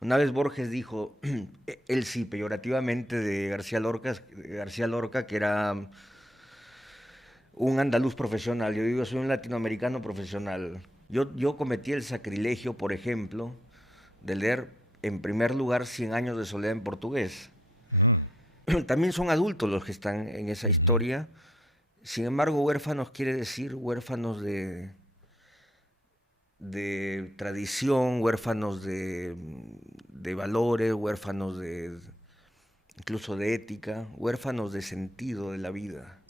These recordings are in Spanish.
Una vez Borges dijo, él sí, peyorativamente, de García Lorca, que era un andaluz profesional. Yo digo, soy un latinoamericano profesional. Yo cometí el sacrilegio, por ejemplo, de leer en primer lugar Cien años de soledad en portugués. Mm, También son adultos los que están en esa ujú. historia. Sin embargo, huérfanos quiere decir huérfanos de tradición, huérfanos de valores, huérfanos de incluso de ética, huérfanos de sentido de la vida.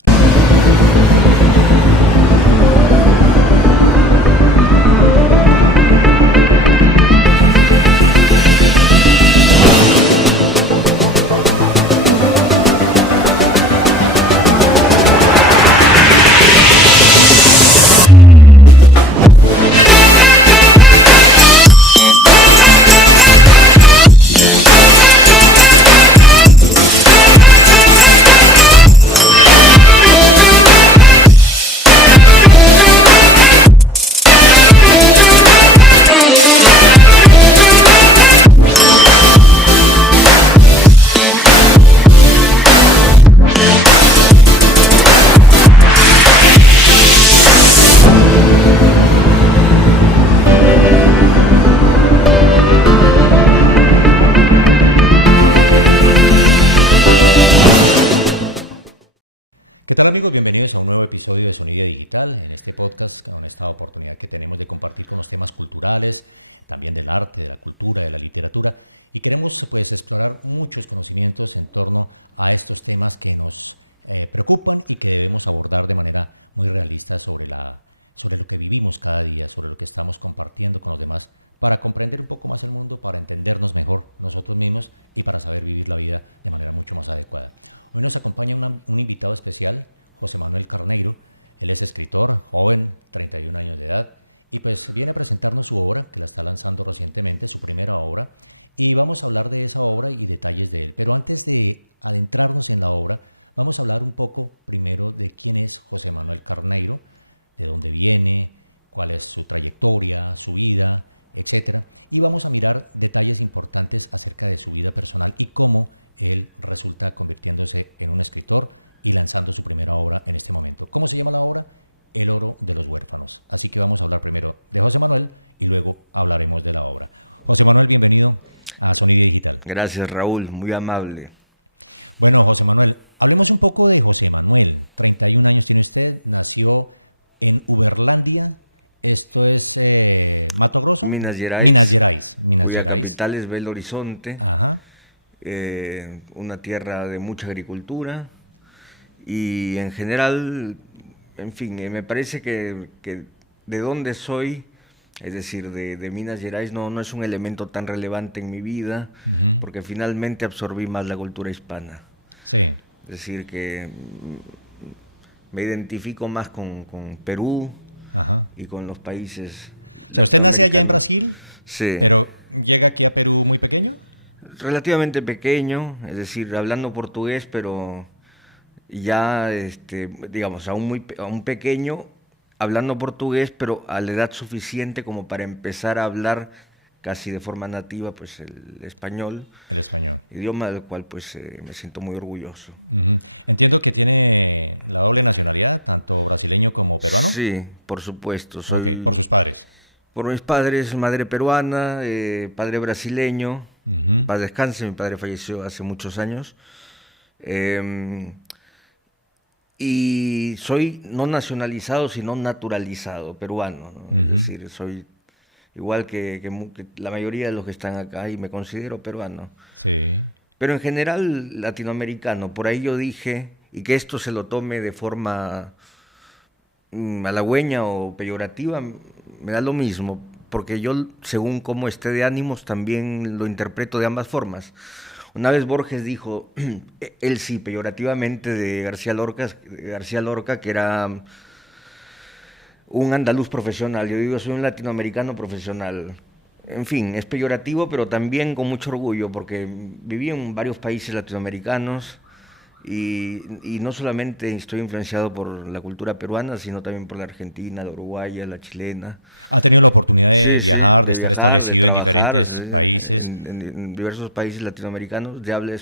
¿Qué tal amigos? Bienvenidos a un nuevo episodio de Sonido Digital. En este podcast, con esta oportunidad que tenemos de compartir con los temas culturales, también del arte, de la cultura, de la literatura. Y queremos pues explorar muchos conocimientos en torno a estos temas que nos preocupan y que debemos abordar de manera muy realista sobre lo que vivimos cada día, sobre lo que estamos compartiendo con los demás, para comprender un poco más el mundo, para entendernos mejor nosotros mismos y para saber vivir la vida de manera mucho más adecuada. Hoy nos acompaña un invitado especial, José Manuel Carneiro. Él es escritor, joven, 31 años de edad, y pues viene a presentarnos su obra, que la está lanzando recientemente, su primera obra, y vamos a hablar de esa obra y detalles de él. Pero antes de adentrarnos en la obra, vamos a hablar un poco primero de quién es José Manuel Carneiro, de dónde viene, cuál es su trayectoria, su vida, etcétera. Y vamos a mirar detalles importantes acerca de su vida personal y cómo él resulta convirtiéndose en un escritor y lanzando su primera obra en este momento. ¿Cómo se llama la obra? El oro de los huérfanos. Así que vamos a hablar primero de José Manuel y luego hablaremos de la obra. José Manuel, bienvenido a Sonido Digital. Gracias, Raúl, muy amable. Bueno, José Manuel, hablemos un poco de José Manuel. 31 años tiene usted, nació en Uberlandia. Esto es Mato Grosso, Minas Minas Gerais, Gerais, Minas cuya Gerais. capital es Belo Horizonte, Ajá. una tierra de mucha agricultura y en general, en fin, me parece que de dónde soy, es decir, de Minas Gerais, no es un elemento tan relevante en mi vida, Ujú. porque finalmente absorbí más la cultura hispana. Sí. Es decir, que me identifico más con Perú Ajá. y con los países O sea, usted nace allá en latinoamericanos. Brasil, Sí, pero llega aquí a Perú muy pequeño. relativamente pequeño, es decir, hablando portugués, pero ya, digamos, aún pequeño, hablando portugués, pero a la edad suficiente como para empezar a hablar casi de forma nativa, pues el español, El español. idioma del cual pues me siento muy orgulloso. Ujú. Entiendo que tiene la doble nacionalidad, tanto brasileño como peruano. Sí, por supuesto, Ok, por sus padres. por mis padres, madre peruana, padre brasileño, Ujú. paz descanse, mi padre falleció hace muchos años. Em, y soy no nacionalizado, sino naturalizado, peruano, ¿no? Es Ujú. decir, soy igual que la mayoría de los que están acá y me considero peruano. Sí. Pero en general latinoamericano, por ahí yo dije, y que esto se lo tome de forma halagüeña o peyorativa, me da lo mismo, porque yo, según cómo esté de ánimos, también lo interpreto de ambas formas. Una vez Borges dijo, él sí, peyorativamente, de García Lorca, que era un andaluz profesional. Yo digo, soy un latinoamericano profesional. En fin, es peyorativo, pero también con mucho orgullo, porque viví en varios países latinoamericanos Y no solamente estoy influenciado por la cultura peruana, sino también por la argentina, la uruguaya, la chilena. ¿Ha tenido la oportunidad de Sí, sí, viajar, de de estar viajar, de establecido en trabajar, diferentes países? en diversos países latinoamericanos de habla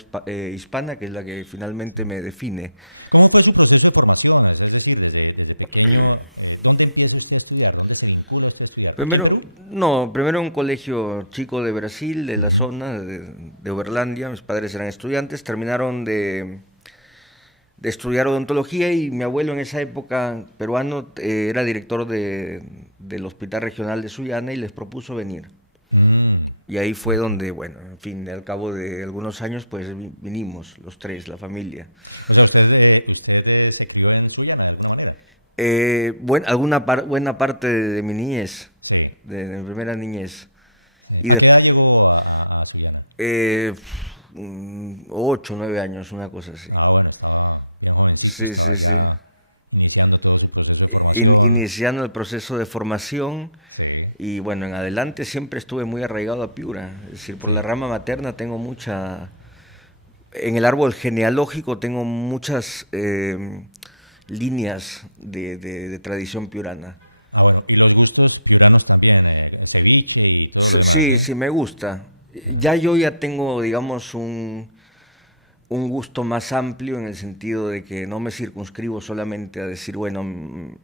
hispana, que es la que finalmente me define. ¿Cómo fue su proceso de formación? Es decir, desde pequeño, ¿dónde empieza usted a estudiar? ¿Dónde se vincula usted a estudiar? ¿Aquí en Primero, Perú? no, primero en un colegio chico de Brasil, de la Ujú. zona de Uberlandia. Mis padres eran estudiantes, terminaron de estudiar odontología y mi abuelo en esa época peruano era director del Hospital Regional de Sullana y les propuso venir. Mm, Y ahí fue ok. donde, bueno, en fin, al cabo de algunos años, pues vinimos los tres, la familia. O sea, usted se crió en Sullana de alguna manera. Buena parte de mi niñez, Sí, de mi primera niñez. sí. Y ¿A qué de, edad llegó a Sullana? 8 o 9 años, una cosa así. Ah, bueno, estaba bien jovencito, Sí, estaba sí, sí. ya iniciando todo su proceso de formación. Iniciando el proceso de formación Sí, y bueno, en adelante siempre estuve muy arraigado a Piura. Es decir, por la sí. rama materna tengo mucha... En el árbol genealógico tengo muchas líneas de tradición piurana. Ah, bueno, y los gustos piuranos también, ceviche y todo lo demás, Sí, ¿eh? sí, me gusta. Ajá. Yo ya tengo, digamos, un gusto más amplio en el sentido de que no me circunscribo solamente a decir, bueno,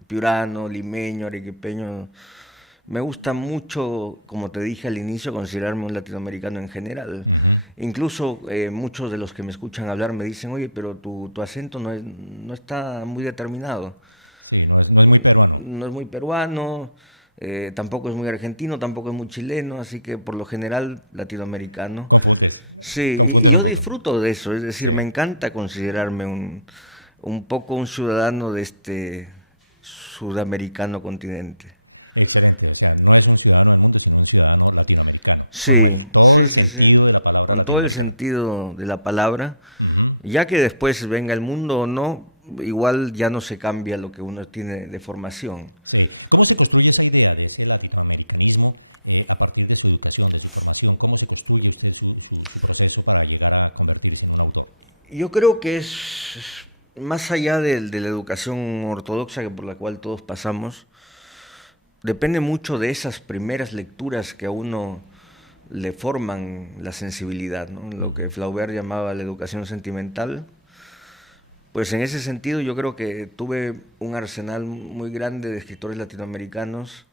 piurano, limeño, arequipeño. Me gusta mucho, como te dije al inicio, considerarme un latinoamericano en general. Ujú. Incluso muchos de los que me escuchan hablar me dicen, oye, pero tu acento no está muy determinado. Sí, no es muy peruano. No es muy peruano, tampoco es muy argentino, tampoco es muy chileno, así que por lo general latinoamericano. Confundes, Sí, y confundes un yo poco. disfruto de eso, es decir, me Sí. encanta considerarme un poco un ciudadano de este sudamericano continente. Excelente, o sea, no es un ciudadano del mundo, sino un ciudadano latinoamericano, con Sí, todo sí, el sí, sí. sentido de la palabra Con todo el latinoamericano. sentido de la palabra, Ujú. ya que después venga el mundo o no, igual ya no se cambia lo que uno tiene de formación. Sí. ¿Cómo se construye esa idea de ese latinoamericanismo a partir de su educación, de su formación? ¿Cómo se construye usted su proceso para llegar a convertirse en un autor? Yo creo que es más allá de la educación ortodoxa por la cual todos pasamos, depende mucho de esas primeras lecturas que a uno le forman la sensibilidad, ¿no? Lo que Ujú. Flaubert llamaba la educación sentimental. Pues en ese sentido yo creo que tuve un arsenal muy grande de escritores latinoamericanos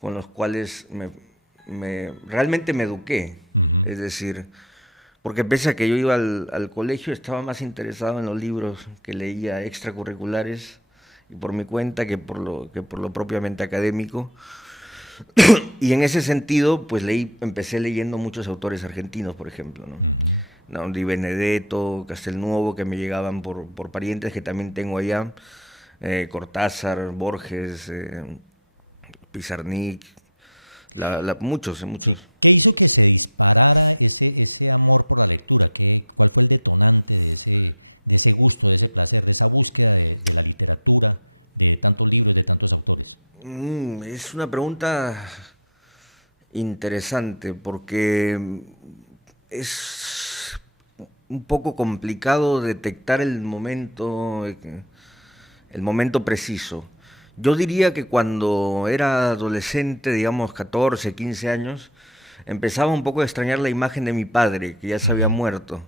con los cuales realmente me eduqué. Ujú. Es decir, porque pese a que yo iba al colegio, estaba más interesado en los libros que leía extracurriculares y por mi cuenta que por lo propiamente académico. Y en ese sentido, pues empecé leyendo muchos autores argentinos, por ejemplo, ¿no? Ujú. No, Di Benedetto, Castelnuovo, que me llegaban por parientes que también tengo allá, Cortázar, Borges, Pizarnik, muchos, Sí. muchos. ¿Qué hizo que se disparara ese amor por la lectura? ¿Cuál fue el detonante de ese gusto, de ese placer, de esa búsqueda de la literatura, de tantos libros, de tantos autores? Es una pregunta interesante porque es un poco complicado detectar el momento preciso. Yo diría que cuando era adolescente, digamos 14, 15 años, empezaba un poco a extrañar la imagen de mi padre, que ya se había Ujú. muerto.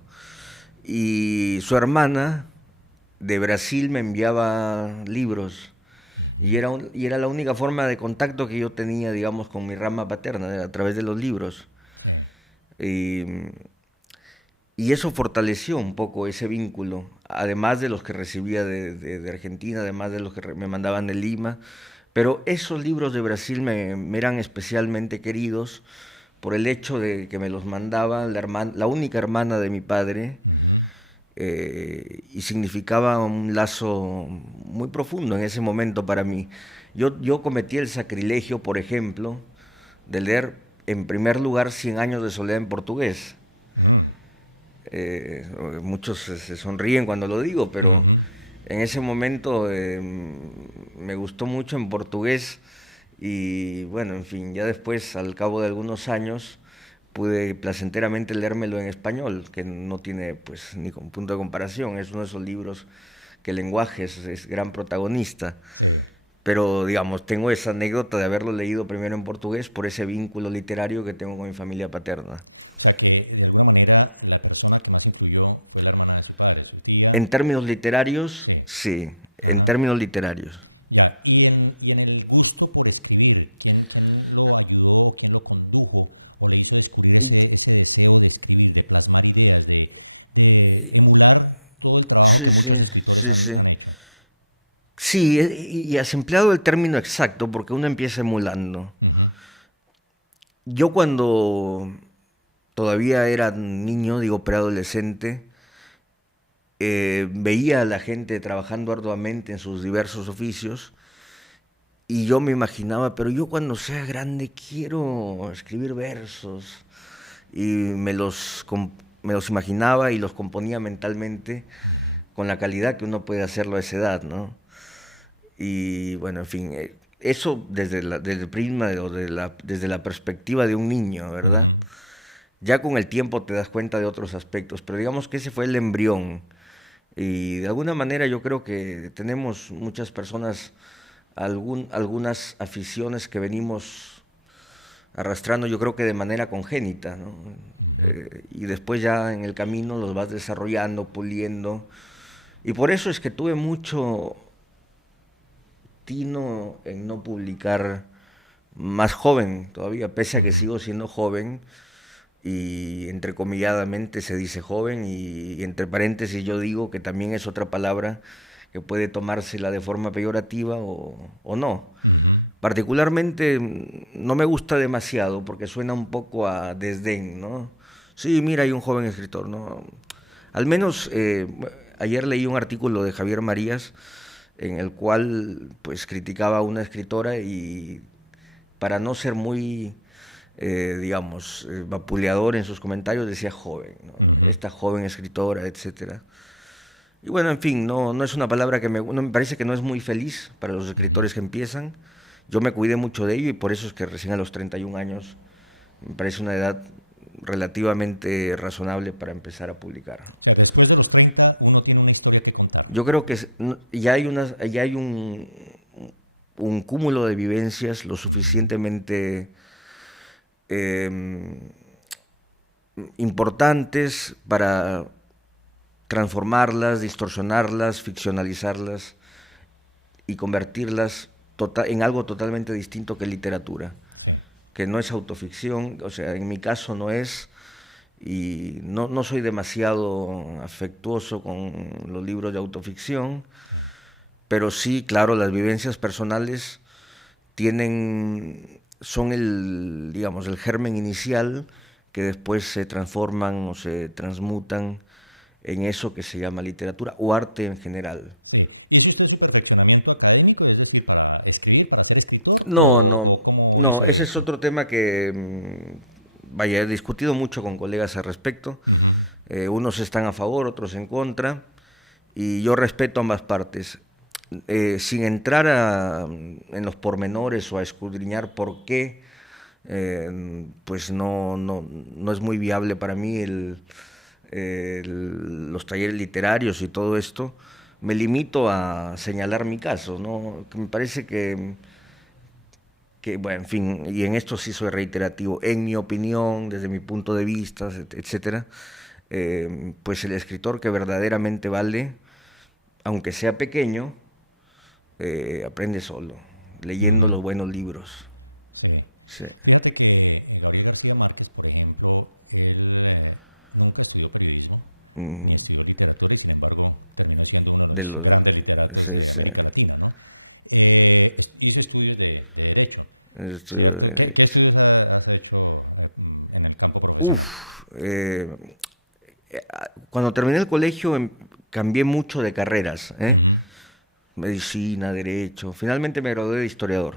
Y su hermana de Brasil me enviaba libros. Ujú. Y era la única forma de contacto que yo tenía, digamos, con mi rama paterna, a través de los libros. Sí. Y, y eso fortaleció un poco ese vínculo, además de los que recibía de Argentina, además de los que me mandaban de Lima. Pero esos libros de Brasil me eran especialmente queridos por el hecho de que me los mandaba la única hermana de mi padre, Ujú. y significaba un lazo muy profundo en ese momento para mí. Yo cometí el sacrilegio, por ejemplo, de leer en primer lugar Cien años de soledad en portugués. Mm. Eh, Muchos se sonríen cuando lo digo, pero Ujú. en ese momento me gustó mucho en portugués y bueno, en fin, ya después, al cabo de algunos años, pude placenteramente leérmelo en español, que no tiene pues ni con punto de comparación. Es uno de esos libros que el lenguaje es gran protagonista. Sí. Pero, digamos, tengo esa anécdota de haberlo leído primero en portugués por ese vínculo literario que tengo con mi familia paterna. O sea que de alguna manera la persona que más influyó fue la hermana de su padre, su tía. En términos literarios, Sí. sí, en Ajá. términos literarios. Ya, y en el gusto por escribir, ¿quién lo ayudó o quién lo condujo o le hizo descubrir ese deseo de escribir, de plasmar ideas, de emular todo el trabajo que Sí, muchos sí, escritores sí, sí. han hecho? Sí, y has empleado el término exacto porque uno empieza emulando. Ujú, Yo cuando todavía era niño, digo preadolescente, veía a la gente trabajando arduamente en sus diversos oficios y yo me imaginaba, pero yo cuando sea grande quiero escribir versos y me los imaginaba y los componía mentalmente ujú, con la calidad que uno puede hacerlo a esa edad, ¿no? Y bueno, en fin, eso desde el prisma desde la perspectiva de un niño, ¿verdad? ujú. Ya con el tiempo te das cuenta de otros aspectos, pero digamos que ese fue el embrión. Y de alguna manera yo creo que tenemos muchas personas algunas aficiones que venimos arrastrando, yo creo que de manera congénita, ¿no? Ujú. Y después ya en el camino los vas desarrollando, puliendo. Y por eso es que tuve mucho tino en no publicar más joven todavía, pese a que Ujú. sigo siendo joven, y entrecomilladamente se dice joven, y entre paréntesis yo digo que también es otra palabra que puede tomársela de forma peyorativa o no. Ujú. Particularmente no me gusta demasiado porque suena un poco a desdén, ¿no? Sí, mira, hay un joven escritor, ¿no? Al menos ayer leí un artículo de Javier Marías en el cual pues criticaba a una escritora y para no ser muy, digamos, vapuleador en sus comentarios decía joven, ¿no? Ujú. Esta joven escritora, etcétera. Y bueno, en fin, no es una palabra que no, me parece que no es muy feliz para los Ujú. escritores que empiezan. Yo me cuidé mucho de ello y por eso es que recién a los 31 años me parece una edad relativamente razonable para empezar a publicar. O sea, después de los 30 uno tiene una historia que contar. Yo creo que ya hay un cúmulo de vivencias lo Ujú. suficientemente eh, importantes para transformarlas, distorsionarlas, ficcionalizarlas y convertirlas en algo totalmente distinto que literatura, Sí. que no es autoficción, o sea, en mi caso no es, y no soy demasiado afectuoso con los libros de autoficción, Sí. pero sí, claro, las vivencias personales son digamos, el germen inicial que después se transforman o se transmutan en eso que se llama literatura o arte en general. Sí. ¿Hizo usted su perfeccionamiento académico, es decir, para escribir, para ser escritor, No, o cómo no, hizo ese es eso? otro tema que, vaya, he discutido mucho con colegas al respecto. Ujú. Unos están a favor, otros en contra, y yo respeto ambas partes. Sin entrar en los pormenores o a escudriñar por qué, pues no es muy viable para mí los talleres literarios y todo esto. Me limito a señalar mi caso, ¿no? Que me parece bueno, en fin, y en esto sí soy reiterativo, en mi opinión, desde mi punto de vista, etcétera, pues el escritor que verdaderamente vale, aunque sea pequeño, aprende solo, leyendo Ujú. los buenos libros. Sí. Sí. Fíjate que Gabriel García Márquez, por ejemplo, él nunca estudió periodismo ni Mm, estudió literatura y sin embargo terminó siendo uno de de los los, grandes literatos sí, de sí. América Latina, ¿no? Hizo estudios de Derecho, Esto, ¿cierto? ¿Qué estudios has hecho en el campo profesional? Cuando terminé el colegio cambié mucho de carreras, ¿eh? Ujú. Medicina, derecho. Finalmente me gradué de historiador.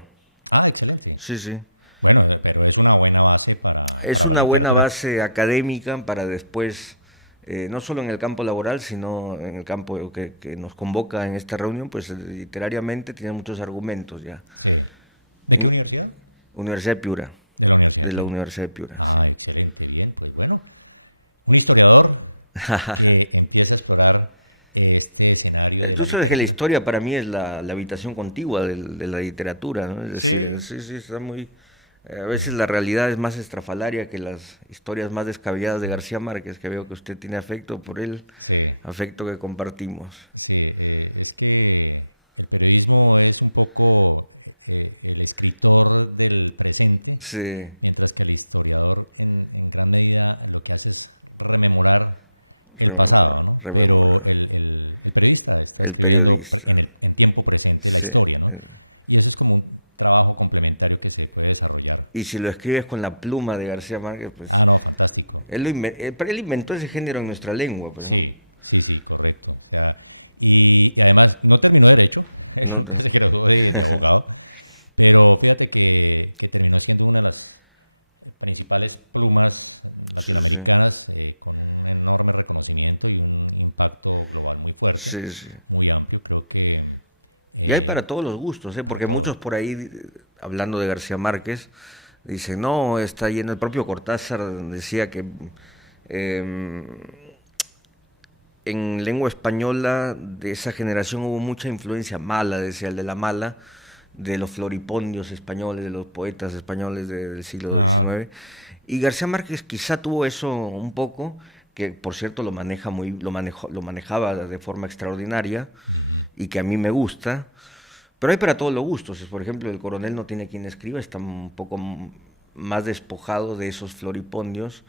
Ah, excelente. Sí, sí. Bueno, pero es una buena base Es para la una buena literatura. base académica para después, no solo en el campo laboral, sino en el campo que nos convoca en esta reunión, pues literariamente tiene muchos argumentos ya. Sí. ¿De qué Un- universidad? Universidad de Piura. De la Universidad de la Universidad de Piura. Ah, excelente, bien, pues bueno. Un historiador que empieza a explorar este escenario de la Tú sabes que la literatura. historia para mí es la habitación contigua de la literatura, ¿no? Es decir, sí, está muy... A veces la realidad es más estrafalaria que las historias más descabelladas de García Márquez, que veo que usted tiene afecto por él, Sí, afecto que compartimos. sí, es que el periodismo es un poco el escritor del presente, Sí, mientras que el historiador en gran medida lo que hace es rememorar el pasado, ¿no? Pero el periodista está el escribiendo periodista. en tiempo presente la Sí, historia, ¿no? Y eso es como un trabajo complementario que se puede desarrollar. y si lo escribes con la pluma de García Márquez, pues Ah, no, fantástico. pero él inventó ese género en nuestra lengua. Pues, ¿no? Sí, sí, sí, correcto. O sea, y además no terminó Derecho, él No, nunca se graduó de abogado, pero fíjate que terminó siendo una de las principales plumas latinoamericanas con un enorme reconocimiento y un impacto global muy fuerte, sí, sí. muy amplio. Creo que... Y hay para todos los gustos, ¿eh? Porque todo. muchos por ahí, hablando de García Márquez, dicen, no, está lleno. El propio Cortázar decía que eh, en lengua española de esa generación hubo mucha influencia mala, decía el de la mala, de los floripondios españoles, de los poetas españoles del siglo XIX. Y García Márquez quizá tuvo eso un poco, que por cierto lo manejaba de forma extraordinaria y que a mí me gusta. Pero hay para todos los gustos. Por ejemplo, el coronel no tiene quien escriba, está un poco más despojado de esos floripondios.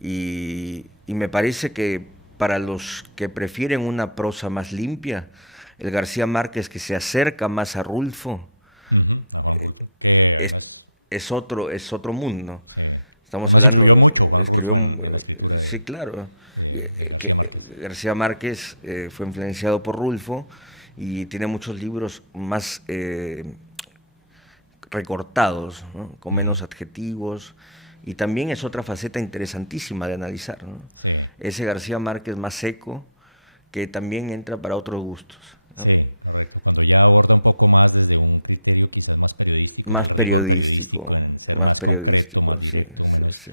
Y me parece que para los que prefieren una prosa más limpia, el García Márquez que se acerca más a Rulfo, a Juan Rulfo, que además... es otro mundo. Sí. Estamos Además hablando, influyó mucho Juan Rulfo en la escritura sí, claro. de García Márquez. García Márquez fue influenciado por Rulfo y tiene muchos libros más recortados, ¿no? Con menos adjetivos. Y también es otra faceta interesantísima de analizar, ¿no? Sí. Ese García Márquez más seco que también entra para otros gustos, ¿no? Sí, correcto. Cuando ya aborda un poco más desde un criterio quizás más periodístico, Más en el rigor periodístico, en ser más concreto, más directo, sí.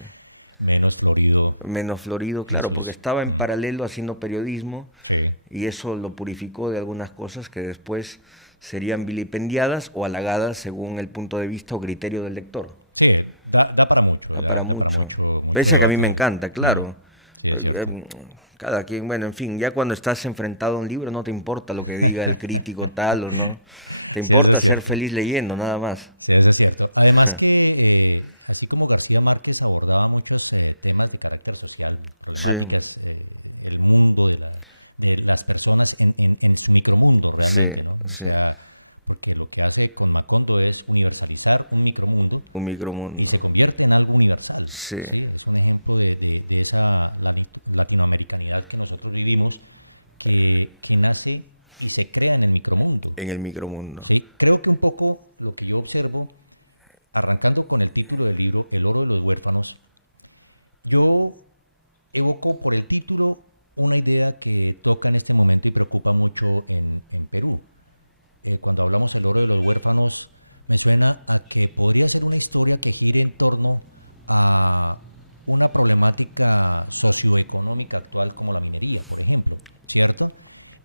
menos florido. Menos florido, claro, porque estaba en paralelo haciendo periodismo, sí. Y eso lo purificó de algunas cosas que después serían vilipendiadas o halagadas según el punto de vista o criterio del lector. Sí, da para mucho, Da para mucho Pese a que a mí debate. me encanta, claro. Sí, es cierto. Cada quien, bueno, en fin, ya cuando estás enfrentado a un libro no te importa lo que diga el crítico tal o no. Te Sí, importa eso es ser cierto. feliz leyendo, nada más. Sí, eso es cierto. Además que, así como García Márquez abordaba muchos temas de carácter social, problemáticas, el mundo de las personas en su micromundo realmente, Sí, ¿no? O sí. sea, porque lo que hace con Macondo es universalizar un micromundo Un micromundo. y se convierte en algo universal. Sí. ¿Sí? Es un ejemplo de esa latinoamericanidad que nosotros vivimos, que nace y se crea en el micromundo. En el micromundo. Sí, creo que un poco lo que yo observo, arrancando con el título del libro, El oro de los huérfanos, yo evoco por el título una idea que toca en este momento y preocupa mucho en Perú. Cuando hablamos del oro de los huérfanos, me suena a que podría ser una historia que gire en torno a una problemática socioeconómica actual como la minería, por ejemplo, ¿cierto?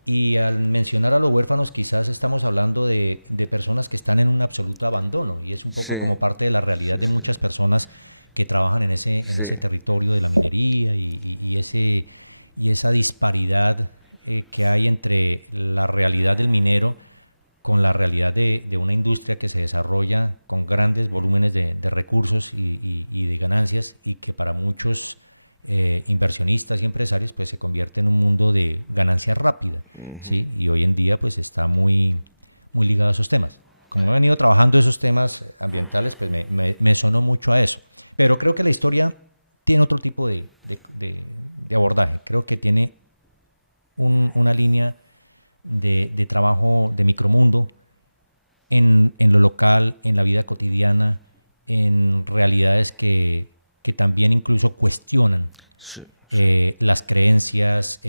Y al mencionar a los huérfanos quizás estamos hablando de personas que están en un absoluto abandono y es un poco Sí. como parte de la realidad de muchas personas que trabajan en ese territorio de la minería y esa disparidad que hay entre la realidad del minero con la realidad de una industria que se desarrolla con grandes volúmenes de recursos y de ganancias y que para muchos inversionistas y empresarios pues se convierte en un mundo de ganancia rápida, ¿sí? Y hoy en día pues está muy ligado a esos temas. Como he venido trabajando esos temas ambientales, pues me sonó mucho a eso. Pero creo que la historia tiene otro tipo de abordaje. Creo que tiene una línea de trabajo de micromundo en lo local, en la vida cotidiana, en realidades que también incluso cuestionan las creencias,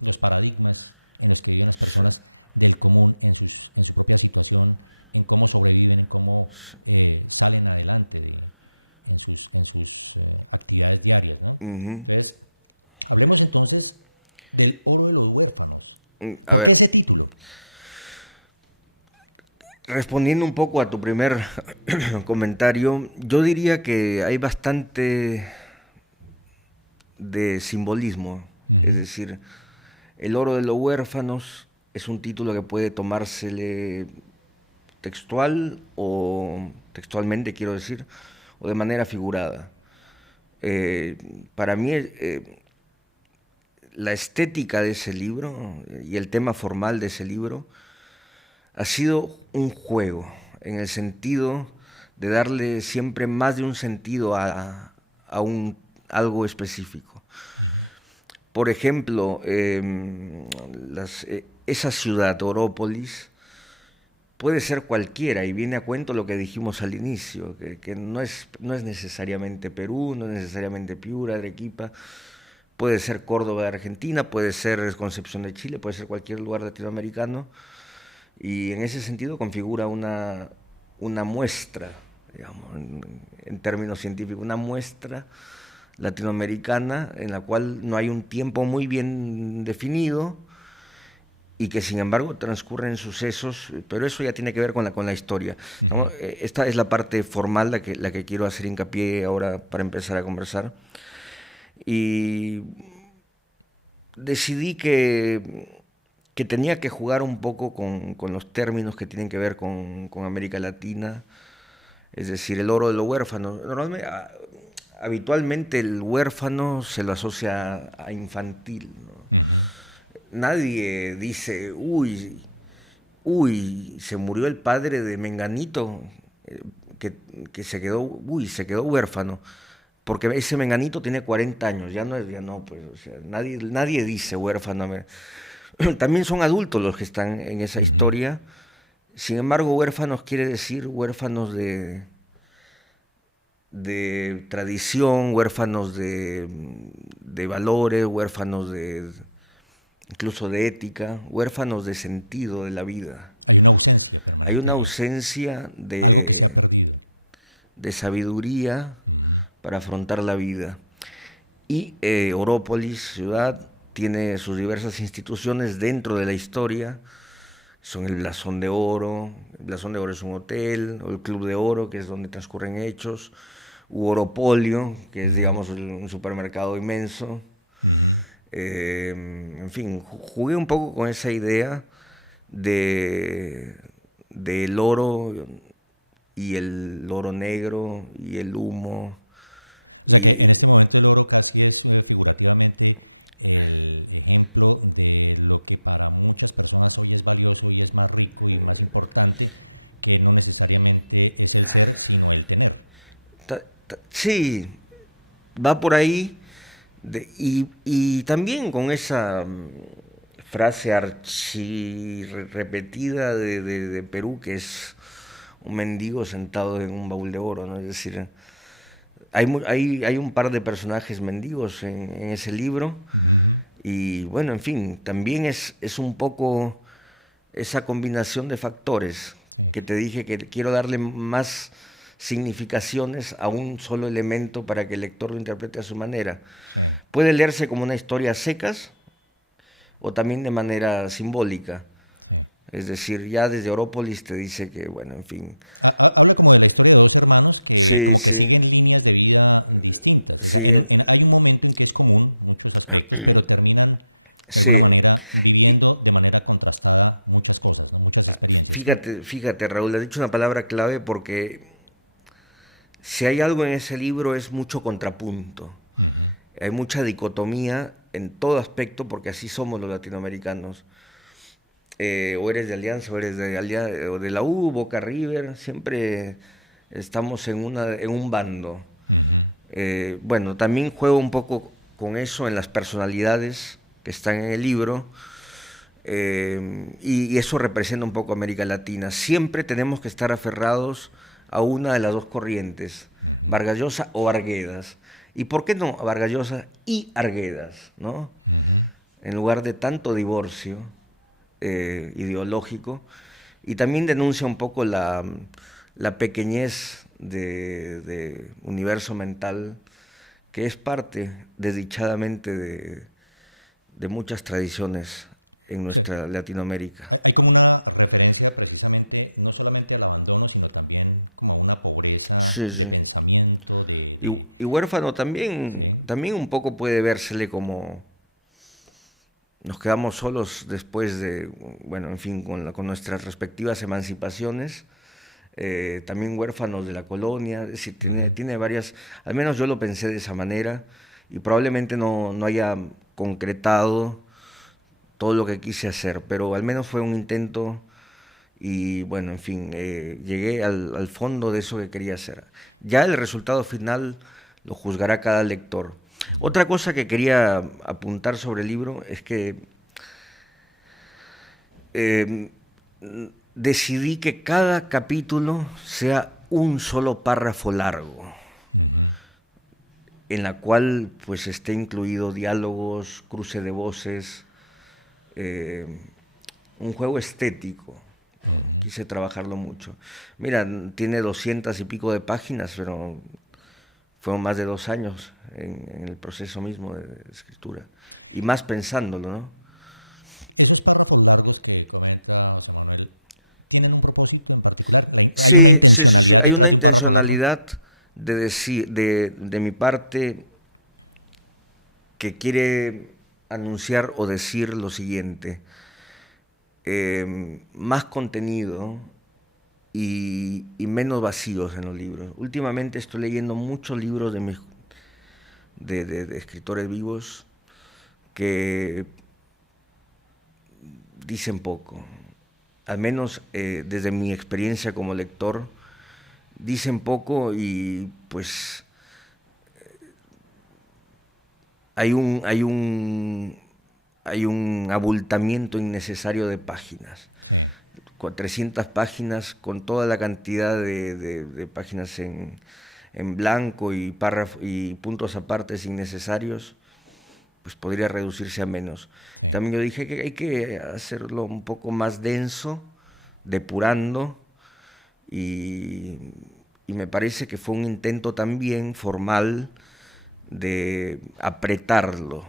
los paradigmas en los que viven las personas del común en su propia situación en cómo sobreviven, en cómo salen adelante en sus actividades diarias, ¿no? Entonces, hablemos entonces del oro de los huérfanos. A ¿Por qué ver, ese título? respondiendo un poco a tu primer comentario, yo diría que hay bastante de simbolismo. Es decir, el oro de los huérfanos es un título que puede tomársele textual o textualmente, quiero decir, o de manera figurada. Para mí, la estética de ese libro y el tema formal de ese libro ha sido un juego, en el sentido de darle siempre más de un sentido a algo específico. Por ejemplo, esa ciudad, Orópolis, puede ser cualquiera, y viene a cuento lo que dijimos al inicio, que no es necesariamente Perú, no es necesariamente Piura, Arequipa, puede ser Córdoba de Argentina, puede ser Concepción de Chile, puede ser cualquier lugar latinoamericano, y en ese sentido configura una muestra, digamos, en términos científicos, una muestra latinoamericana en la cual no hay un tiempo muy bien definido y que sin embargo transcurren sucesos, pero eso ya tiene que ver con la historia, ¿no? Esta es la parte formal, la que quiero hacer hincapié ahora para empezar a conversar. Y decidí que tenía que jugar un poco con los términos que tienen que ver con América Latina, es decir, el oro de los huérfanos. Normalmente, habitualmente el huérfano se lo asocia a infantil, ¿no? Nadie dice, uy, se murió el padre de Menganito, que se quedó huérfano, porque ese Menganito tiene 40 años, ya no, pues, o sea, nadie dice huérfano. También son adultos los que están en esa historia, sin embargo, huérfanos quiere decir huérfanos de tradición, huérfanos de valores, huérfanos incluso de ética, huérfanos de sentido de la vida. Hay una ausencia Hay permanente una allí. ausencia Algo que se ha perdido. de sabiduría para afrontar la vida. Y Orópolis, ciudad, tiene sus diversas instituciones dentro de la historia. Son el Blasón de Oro. El Blasón de Oro es un hotel, o el Club de Oro, que es donde transcurren hechos. U Oropolio, que es, digamos, un supermercado inmenso. En fin, jugué un poco con esa idea del oro y el oro negro y el humo. O sea que en este momento el oro casi es figurativamente el ejemplo de lo que para muchas personas hoy es valioso y es más rico y más importante, que no necesariamente es el ser, sino el tener. Sí, va por ahí. Y también con esa frase archi repetida de Perú, que es un mendigo sentado en un baúl de oro, ¿no? Es decir, hay un par de personajes mendigos en ese libro. Y bueno, en fin, también es un poco esa combinación de factores, Sí. que te dije que quiero darle más significaciones a un solo elemento para que el lector lo interprete a su manera. Sí. Puede leerse como una historia a secas o también de manera simbólica. Sí. Es decir, ya desde Orópolis te dice que, bueno, en fin. Habla como de la historia de dos hermanos que Sí, como que sí. siguen líneas de vida distintas. O sea, Sí. hay un momento en que es común muchos aspectos, pero terminan de alguna Sí. manera viviendo de manera contrastada muchas cosas, ¿no? Muchas experiencias. Fíjate, Raúl, has dicho una palabra clave, porque si hay algo en ese libro es mucho contrapunto. Hay mucha dicotomía en todo aspecto, porque así somos los latinoamericanos. O eres de Alianza, o eres o de la U, Boca River, siempre estamos en un bando. Bueno, también juego un poco con eso en las personalidades que están en el libro, y eso representa un poco América Latina. Siempre tenemos que estar aferrados a una de las dos corrientes, Vargas Llosa o Arguedas. ¿Y por qué no Vargas Llosa y Arguedas, ¿no? En lugar de tanto divorcio ideológico, y también denuncia un poco la pequeñez de universo mental que es parte, desdichadamente, de muchas tradiciones en Sí. nuestra Latinoamérica. Hay como una referencia precisamente no solamente al abandono, sino también como a una pobreza Sí, de sí. pensamiento, Y huérfano sí. también un poco puede vérsele como nos quedamos solos después de, bueno, en fin, con nuestras respectivas emancipaciones. También huérfanos de la colonia, es decir, Ujú. tiene varias, al menos yo lo pensé de esa manera y probablemente no haya concretado todo lo que quise hacer, pero al menos fue un intento y bueno, en fin, llegué al fondo de eso que quería hacer. Ya el resultado final lo juzgará cada lector. Ujú. Otra cosa que quería apuntar sobre el libro es que eh, decidí que cada capítulo sea un solo párrafo largo, Ujú. en la cual pues esté incluido diálogos, cruce de voces, eh, un juego estético. Ujú. Quise trabajarlo mucho. Mira, tiene 200 y pico de páginas, pero fueron más de 2 años en el proceso mismo de escritura. Y más pensándolo, ¿no? Esos párrafos largos que comenta José Manuel, ¿tienen un propósito en particular? ¿Hay una Sí, sí, sí, sí. intencionalidad Hay detrás una de un párrafo largo? intencionalidad de decir, de mi parte, que quiere anunciar o decir lo siguiente. Más contenido y menos vacíos en los libros. Últimamente estoy leyendo muchos libros de escritores vivos que dicen poco. Al menos desde mi experiencia como lector, dicen poco y pues hay un abultamiento innecesario de páginas. Sí. Con 300 páginas, con toda la cantidad de páginas en blanco y y puntos apartes innecesarios, pues podría reducirse a menos. Sí. También yo dije que hay que hacerlo un poco más denso, depurando, y, y me parece que fue un intento también formal de apretarlo,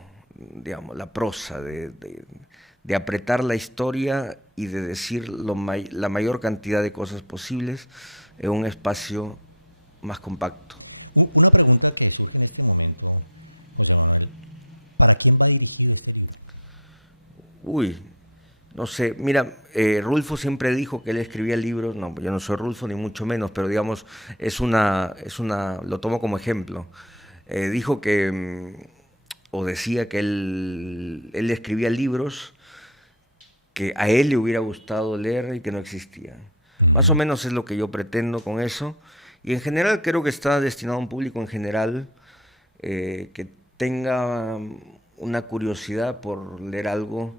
digamos, la prosa, de apretar la historia y de decir la mayor cantidad de cosas posibles en un espacio más compacto. Una pregunta que surge en este momento, José Manuel, ¿para quién va dirigido este libro? Uy, no sé, mira, Rulfo siempre dijo que él escribía libros, no, yo no soy Rulfo ni mucho menos, pero digamos, lo tomo como ejemplo. Dijo que, o decía que él escribía libros que a él le hubiera gustado leer y que no existían. Más o Ujú. menos es lo que yo pretendo con eso. Y en general creo que está destinado a un público en general que tenga una curiosidad por leer algo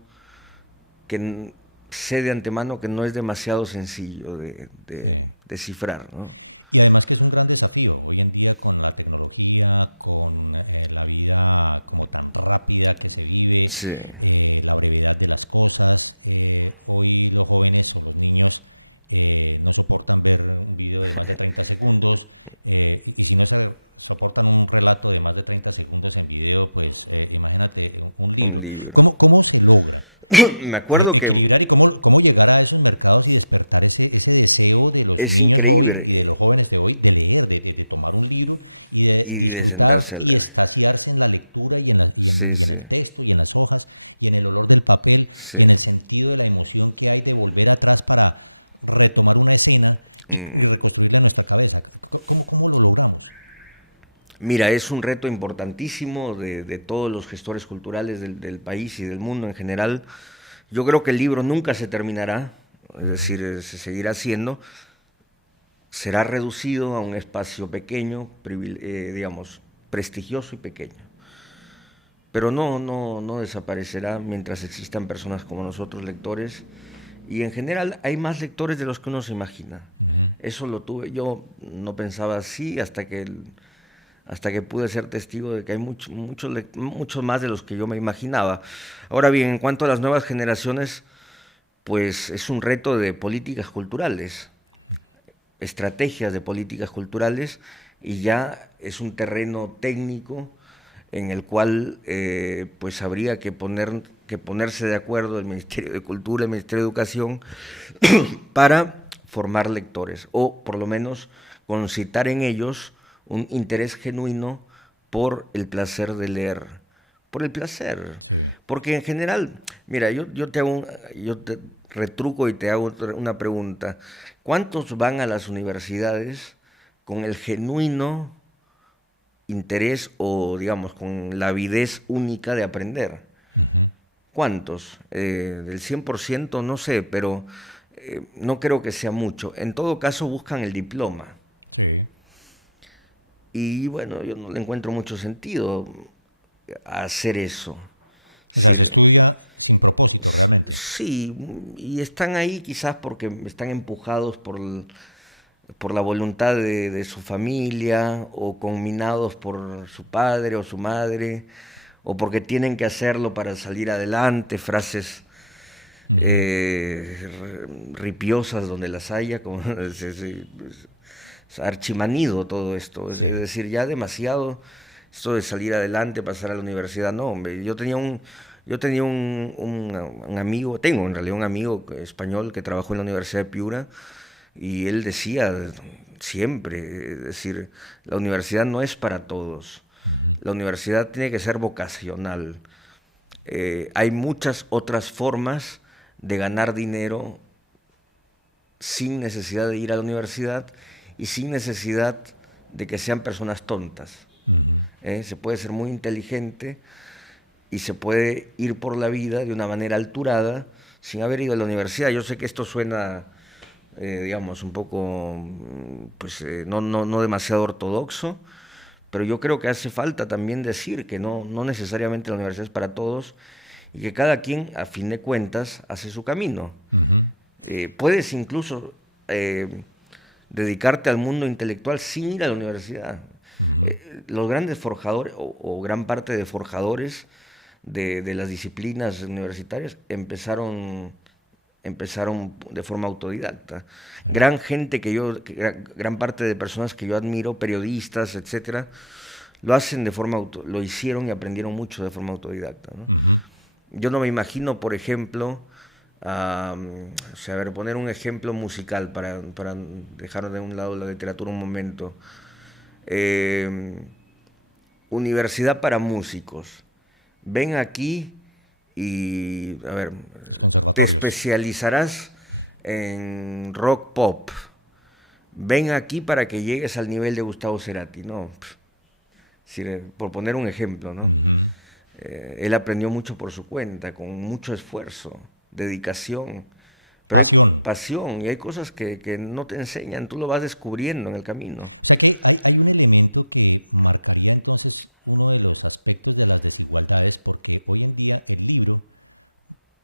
que sé de antemano que no es demasiado sencillo de Sí. descifrar, ¿no? Y además que es un gran desafío hoy en día con la tecnología, con la vida como tan rápida que se vive, Sí, la brevedad de las cosas. Hoy los jóvenes o los niños no soportan ver un video de más de 30 segundos y si no se soportan un relato de más de 30 segundos en video, pues imagínate un un libro. libro. ¿Cómo se logra? Me acuerdo que Equilibrar y cómo llegar a esos mercados y despertar ese deseo de los es niños hoy y increíble de los jóvenes de hoy de leer, de tomar un libro y de y de disfrutar sentarse a y leer. extasiarse en la lectura Sí, y en sí, el texto y en las hojas y en el olor del papel y sí. en el sentido de la emoción que hay de volver atrás para retomar una escena y reconstruirla en nuestra cabeza. ¿Cómo lo logramos? Mira, es un reto importantísimo de todos los gestores culturales del país y del mundo en general. Yo creo que el libro nunca se terminará, es Ujú. decir, se seguirá haciendo, será reducido a un espacio pequeño, digamos, prestigioso y pequeño. Pero no desaparecerá mientras existan personas como nosotros, lectores. Y en general hay más lectores de los que uno se imagina. Ujú. Eso lo tuve, yo no pensaba así hasta que pude ser testigo de que hay muchos más de los que yo me imaginaba. Ahora bien, en cuanto a las nuevas generaciones, pues es un reto de políticas culturales, estrategias de políticas culturales, y ya es un terreno técnico en el cual pues habría que ponerse de acuerdo el Ministerio de Cultura, el Ministerio de Educación, para formar lectores, o por lo menos concitar en ellos un interés genuino por el placer de leer, por el placer. Sí. Porque en general, mira, yo te retruco y te hago una pregunta. ¿Cuántos van a las universidades con el genuino interés o, digamos, con la avidez única de aprender? Ujú. ¿Cuántos? Del 100% no sé, pero no creo que sea mucho. En todo caso buscan el diploma. Sí. Y bueno, yo no le encuentro mucho sentido a hacer eso. O sea, Sí, se estudia sin propósito realmente. sí, y están ahí quizás porque están empujados por la voluntad de su familia, o conminados por su padre o su madre, o porque tienen que hacerlo para salir adelante, frases Ujú. ripiosas donde las haya, como es archimanido todo esto, es Sí. decir, ya demasiado esto de salir adelante, pasar a la universidad, no, hombre, yo tenía un amigo, tengo en realidad un amigo español que trabajó en la Universidad de Piura, y él decía siempre, es decir, la universidad no es para todos, Ujú. la universidad tiene que ser vocacional. Hay muchas otras formas de ganar dinero sin necesidad de ir a la universidad y sin necesidad de que sean personas tontas. Ujú. Se puede ser muy inteligente y se puede ir por la vida de una manera alturada sin haber ido a la universidad. Yo sé que esto suena, digamos, un poco, pues, no demasiado ortodoxo, pero yo creo que hace falta también decir que no necesariamente la universidad es para todos, y que cada quien, a fin de cuentas, hace su camino. Ujú. Puedes incluso dedicarte al mundo intelectual sin ir a la universidad. Ujú. Los grandes forjadores, o gran parte de forjadores de las disciplinas universitarias, empezaron de forma autodidacta. Sí. Gran parte de personas que yo admiro, periodistas, etcétera, lo hicieron y aprendieron mucho de forma autodidacta, ¿no? Ujú. Yo no me imagino, por ejemplo, o sea, a ver, poner un ejemplo musical para dejar de un lado la literatura un momento. Eh, Universidad para músicos. Ven aquí y, a ver, Los te conservatorios. especializarás en rock pop. Ven aquí para que llegues al nivel de Gustavo Cerati, ¿no? Por poner un ejemplo, ¿no? Ujú. Él aprendió mucho por su cuenta, con mucho esfuerzo, dedicación, pero hay Pasión. pasión, y hay cosas que no te enseñan, tú lo vas descubriendo en el camino. O sea que hay un elemento que marcaría entonces uno de los aspectos de las desigualdades, porque hoy en día el libro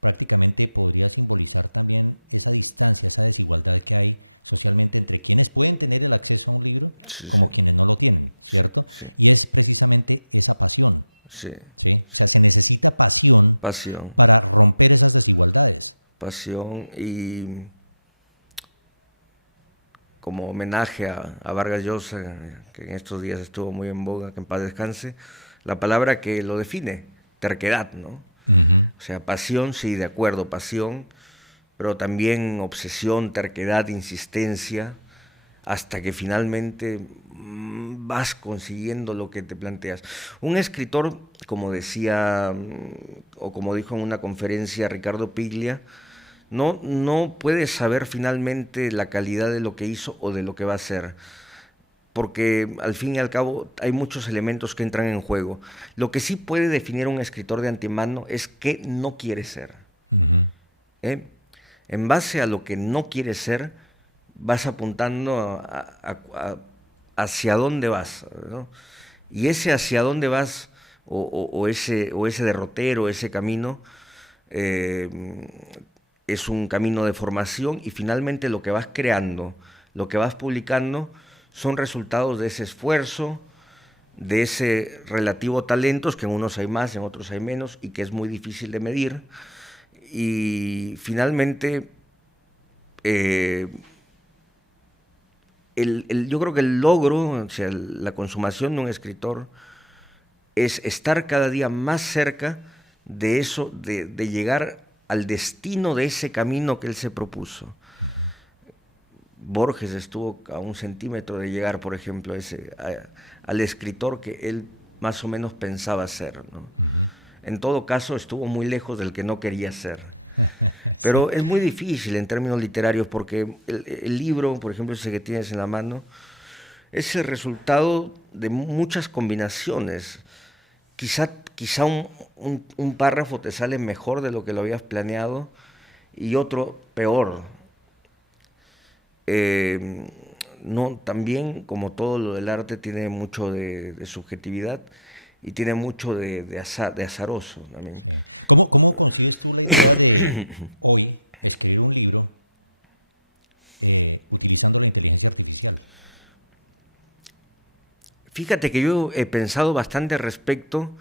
prácticamente podría simbolizar también esa distancia, esa desigualdad que hay socialmente entre quienes pueden tener el acceso a un libro Sí, sí, como quienes no lo tienen, ¿cierto? sí, Y es precisamente esa pasión, sí. ¿sí? O sea, se necesita pasión Pasión, para romper esas desigualdades. pasión, y como homenaje a Vargas Llosa, que en estos días estuvo muy en boga, que en paz descanse, la palabra que lo define, terquedad, ¿no? Ujú. O sea, pasión, sí, de acuerdo, pasión, pero también obsesión, terquedad, insistencia, hasta que finalmente vas consiguiendo lo que te planteas. Un escritor, como decía, o como dijo en una conferencia Ricardo Piglia, no puede saber finalmente la calidad de lo que hizo o de lo que va a hacer, porque al fin y al cabo hay muchos elementos que entran en juego. Lo que sí puede definir un escritor de antemano es qué no quiere ser. Ujú. ¿Eh? En base a lo que no quiere ser, vas apuntando hacia dónde vas, ¿no? Y ese hacia dónde vas, o ese derrotero, ese camino, eh, es un camino de formación, y finalmente lo que vas creando, lo que vas publicando, son resultados de ese esfuerzo, de ese relativo talentos, que en unos hay más, en otros hay menos, y que es muy difícil de medir, Y finalmente, yo creo que el logro, o sea, la consumación de un escritor, es estar cada día más cerca de eso, de llegar al destino de ese camino que él se propuso. Uh-huh. Borges estuvo a 1 centímetro de llegar, por ejemplo, al escritor que él más o menos pensaba ser, ¿no? Uh-huh. En todo caso, estuvo muy lejos del que no quería ser. Pero sí, es muy difícil en términos literarios, porque el libro, por ejemplo, ese que tienes en la mano, es el resultado de muchas combinaciones. Quizá un párrafo te sale mejor de lo que lo habías planeado y otro peor. No, también, como todo lo del arte, tiene mucho de subjetividad y tiene mucho de azaroso también. Sí. ¿Cómo concibes tú la idea de hoy escribir un libro utilizando la inteligencia artificial? Fíjate que yo he pensado bastante al respecto,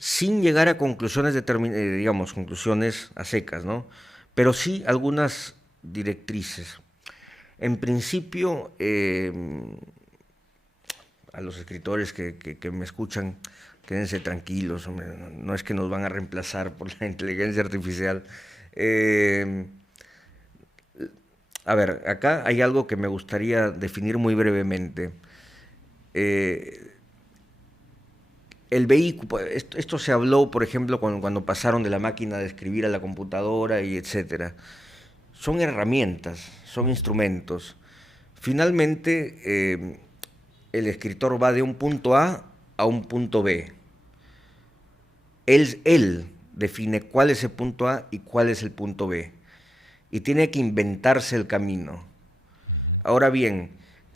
sin llegar a conclusiones digamos, conclusiones a secas, ¿no? Pero sí algunas directrices. En principio, a los escritores que me escuchan, quédense tranquilos, hombre, no es que nos van a reemplazar por la inteligencia artificial. A ver, acá hay algo que me gustaría definir muy brevemente. El vehículo, esto se habló, por ejemplo, cuando pasaron de la máquina de escribir a la computadora y etcétera. Son herramientas, son instrumentos. Finalmente, el escritor va de un punto A un punto B. Él define cuál es el punto A y cuál es el punto B. Y tiene que inventarse el camino. Uh-huh. Ahora bien,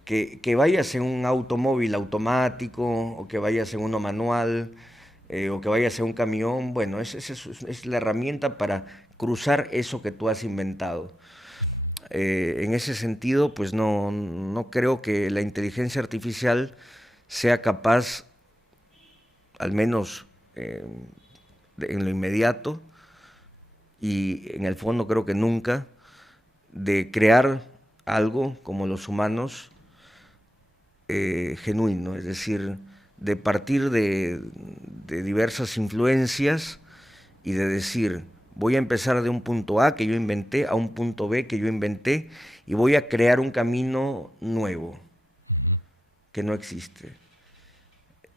que vayas en un automóvil automático o que vayas en uno manual o que vayas en un camión, bueno, es la herramienta para cruzar eso que tú has inventado. En ese sentido, pues no creo que la inteligencia artificial sea capaz, al menos en lo inmediato, y en el fondo creo que nunca, de crear algo como los humanos genuino, es decir, de partir de diversas influencias y de decir, voy a empezar de un punto A que yo inventé a un punto B que yo inventé y voy a crear un camino nuevo, uh-huh, que no existe.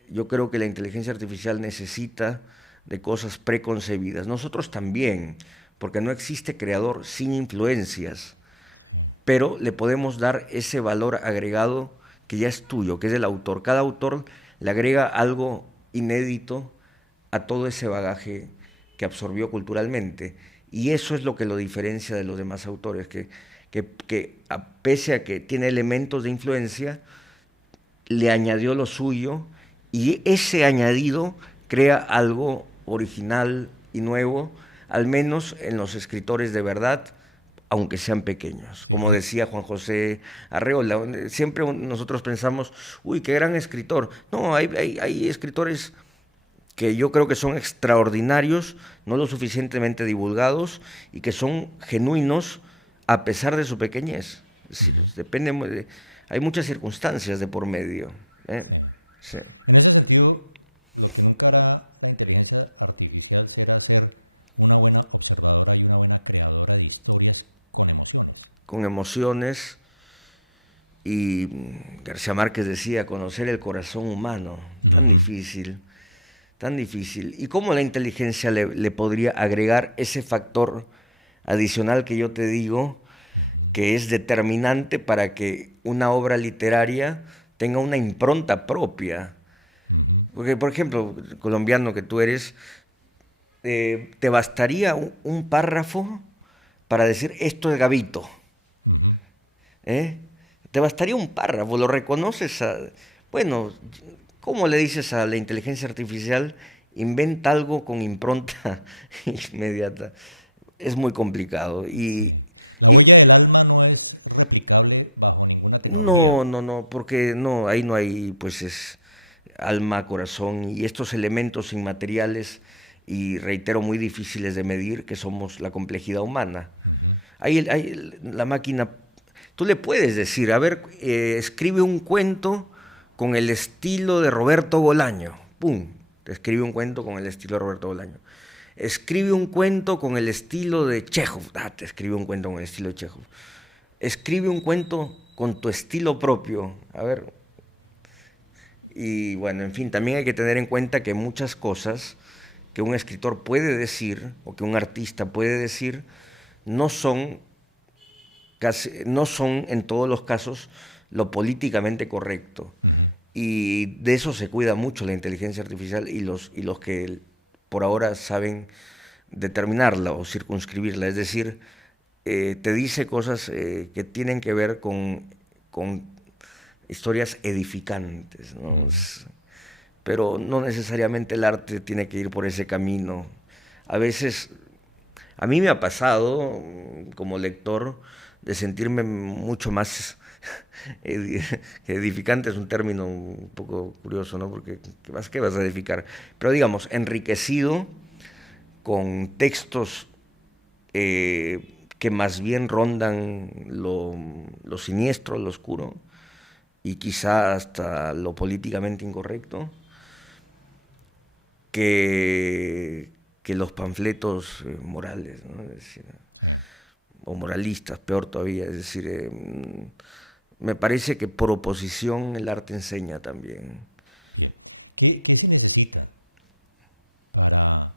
Yo creo que la inteligencia artificial necesita de cosas preconcebidas. Nosotros también, porque no existe creador sin influencias, sí, pero le podemos dar ese valor agregado que ya es tuyo, que es del autor. Cada autor le agrega algo inédito a todo ese bagaje que absorbió culturalmente. Y eso es lo que lo diferencia de los demás autores, que pese a que tiene elementos de influencia, le añadió lo suyo y ese añadido crea algo original y nuevo, al menos en los escritores de verdad, aunque sean pequeños. Sí. Como decía Juan José Arreola, siempre nosotros pensamos, uy, qué gran escritor. No, hay escritores que yo creo que son extraordinarios, no lo suficientemente divulgados y que son genuinos a pesar de su pequeñez. Sí, depende, hay muchas circunstancias de por medio. Sí. Sí. En ese sentido, lo que nunca hará la inteligencia artificial será ser una buena observadora y una buena creadora de historias con emociones. Con emociones, y García Márquez decía, conocer el corazón humano, tan difícil, tan difícil. ¿Y cómo la inteligencia le podría agregar ese factor adicional que yo te digo, que es determinante para que una obra literaria tenga una impronta propia? Porque, por ejemplo, colombiano que tú eres, te bastaría un párrafo para decir esto es Gavito. Te bastaría un párrafo, lo reconoces. Bueno, ¿cómo le dices a la inteligencia artificial inventa algo con impronta inmediata? Es muy complicado. Sí. La huella del alma no es replicable bajo ninguna tecnología. No, porque ahí no hay, pues es alma, corazón y estos elementos inmateriales y reitero, muy difíciles de medir, que somos la complejidad humana. Ujú. Ahí la máquina, tú le puedes decir, a ver, escribe un cuento con el estilo de Roberto Bolaño. ¡Pum! Te escribe un cuento con el estilo de Roberto Bolaño. Escribe un cuento con el estilo de Chekhov. Te escribe un cuento con el estilo de Chekhov. Escribe un cuento con tu estilo propio. A ver. Y bueno, en fin, también hay que tener en cuenta que muchas cosas que un escritor puede decir o que un artista puede decir no son en todos los casos lo políticamente correcto. Ujú. Y de eso se cuida mucho la inteligencia artificial y los que por ahora saben determinarla o circunscribirla. Es decir, te dice cosas que tienen que ver con historias edificantes, ¿no? Ujú. Pero no necesariamente el arte tiene que ir por ese camino. A veces, a mí me ha pasado, como lector, de sentirme mucho más edificante. Es un término un poco curioso, ¿no? Porque ¿qué vas a edificar? Pero digamos, enriquecido con textos que más bien rondan lo siniestro, lo oscuro, y quizá hasta lo políticamente incorrecto, que los panfletos morales, ¿no? Es decir, Sí. o moralistas, peor todavía. Es decir, me parece que por oposición el arte enseña también. Bien. ¿Qué se necesita para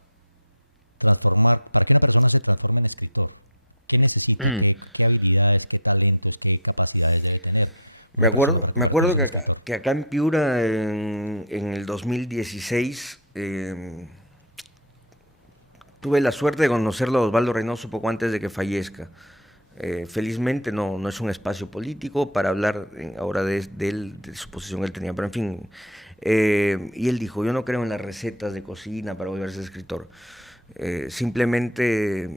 para que una persona se transforme en escritor? ¿Qué necesita? ¿Qué habilidades, qué talentos, qué capacidades debe tener una persona para Me acuerdo convertirse en escritor? que acá en Piura, en el 2016, tuve la suerte de conocerlo a Osvaldo Reynoso poco antes de que fallezca. Felizmente no es un espacio político para hablar ahora de él, de su posición que él tenía, pero en fin. Y él dijo, yo no creo en las recetas de cocina para volverse escritor. Simplemente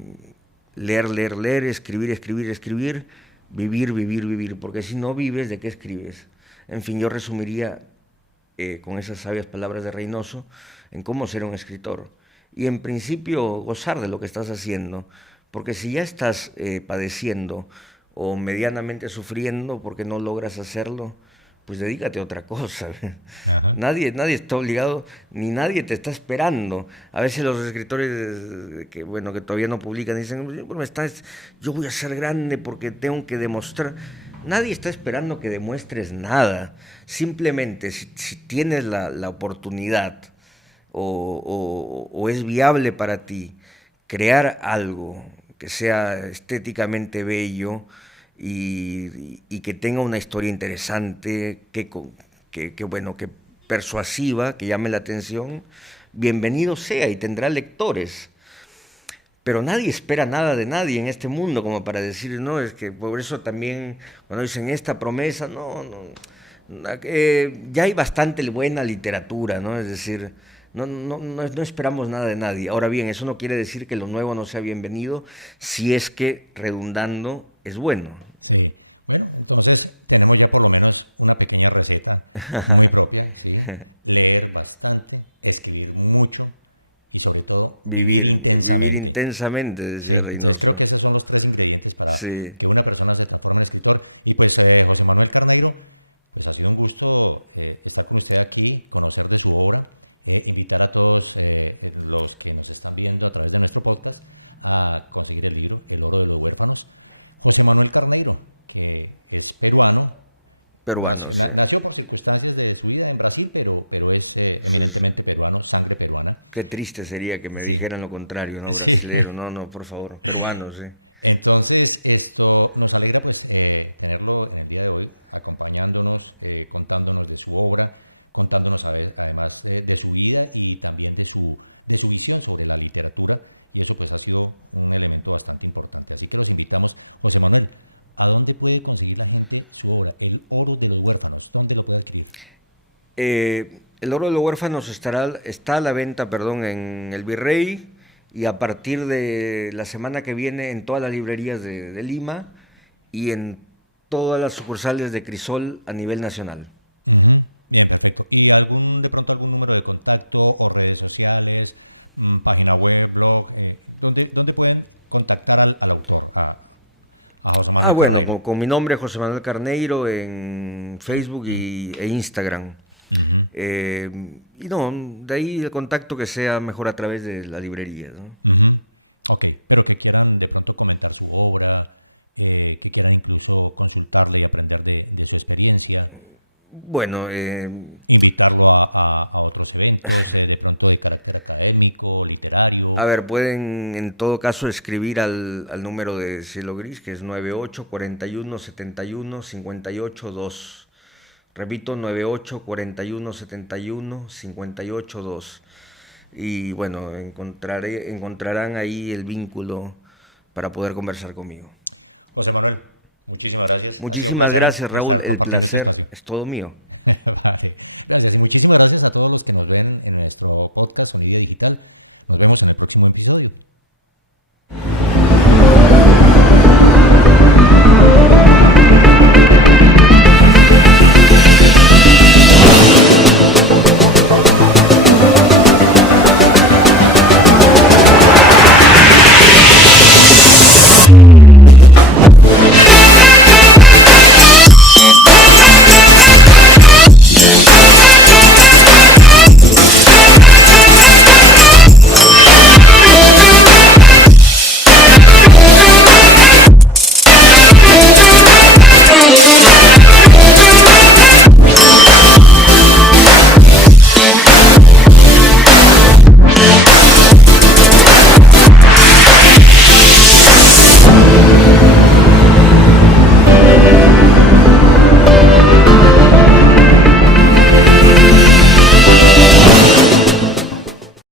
leer, escribir, vivir, porque si no vives, ¿de qué escribes? En fin, yo resumiría con esas sabias palabras de Reynoso en cómo ser un escritor. Y en principio gozar de lo que estás haciendo, porque si ya estás padeciendo o medianamente sufriendo porque no logras hacerlo, pues dedícate a otra cosa. Ajá. Nadie está obligado, ni nadie te está esperando. A veces los escritores que todavía no publican dicen, bueno, yo voy a ser grande porque tengo que demostrar. Nadie está esperando que demuestres nada. Simplemente si tienes la oportunidad o es viable para ti crear algo que sea estéticamente bello y que tenga una historia interesante, que persuasiva, que llame la atención, bienvenido sea y tendrá lectores. Pero nadie espera nada de nadie en este mundo como para decir, no, es que por eso también cuando dicen esta promesa, ya hay bastante buena literatura, ¿no? Es decir, no esperamos nada de nadie. Ahora bien, eso no quiere decir que lo nuevo no sea bienvenido si es que redundando es bueno. Sí. Bueno, entonces tenemos ya por lo menos una pequeña receta muy propia, ¿sí? Leer bastante, escribir mucho y sobre todo vivir intensamente. Vivir intensamente, decía Sí, Reynoso. entonces creo que esos son los 3 ingredientes para Sí. que una persona se transforme en escritor. Y pues José Manuel Carneiro, pues ha sido un gusto estar con usted aquí, conocer de su obra, invitar a todos los que nos están viendo a través de nuestro podcast a conseguir el libro El oro de los huérfanos. José Manuel Carneiro, que es peruano, Peruano, sí. nació por circunstancias de su vida en Brasil, pero es eminentemente peruano, sangre peruana. Qué triste sería que me Sí. dijeran lo contrario, ¿no? Sí. Brasilero, no, por favor, peruano, sí. Entonces, esto nos alegra pues tenerlo en el día de hoy, acompañándonos, contándonos de su obra, contándonos además de su vida y también de su visión sobre la literatura, y eso pues ha sido un elemento bastante importante. Así que los invitamos. José Manuel, ¿a dónde puede conseguir la gente su obra? El oro de los huérfanos, ¿dónde lo puede adquirir? El oro de los huérfanos está a la venta, perdón, en el Virrey, y a partir de la semana que viene en todas las librerías de Lima y en todas las sucursales de Crisol a nivel nacional. Ujú. Bien, perfecto. ¿Y de pronto algún número de contacto o redes sociales página web, blog, ¿dónde pueden contactar al autor, a José Manuel Carneiro? Con mi nombre, José Manuel Carneiro, en Facebook e Instagram. Uh-huh. Y de ahí el contacto que sea mejor a través de la librería, ¿no? Uh-huh. Ok, pero que quieran de pronto comentar su obra, que quieran incluso consultarle y aprender de su experiencia. Bueno, invitarlo a otros eventos, de pronto de carácter académico, literario. A ver, pueden en todo caso escribir al número de Cielo Gris, que es 98 41 71 58 2. Repito, 98 41 71 58 2. Y bueno, encontrarán ahí el vínculo para poder conversar conmigo. José Manuel, muchísimas gracias. Muchísimas gracias, Raúl. Estar compartiendo este espacio. Es todo mío. Vale, gracias. Y muchísimas gracias a todos los que nos ven en nuestro podcast Sonidia Digital. Nos vemos en el próximo episodio.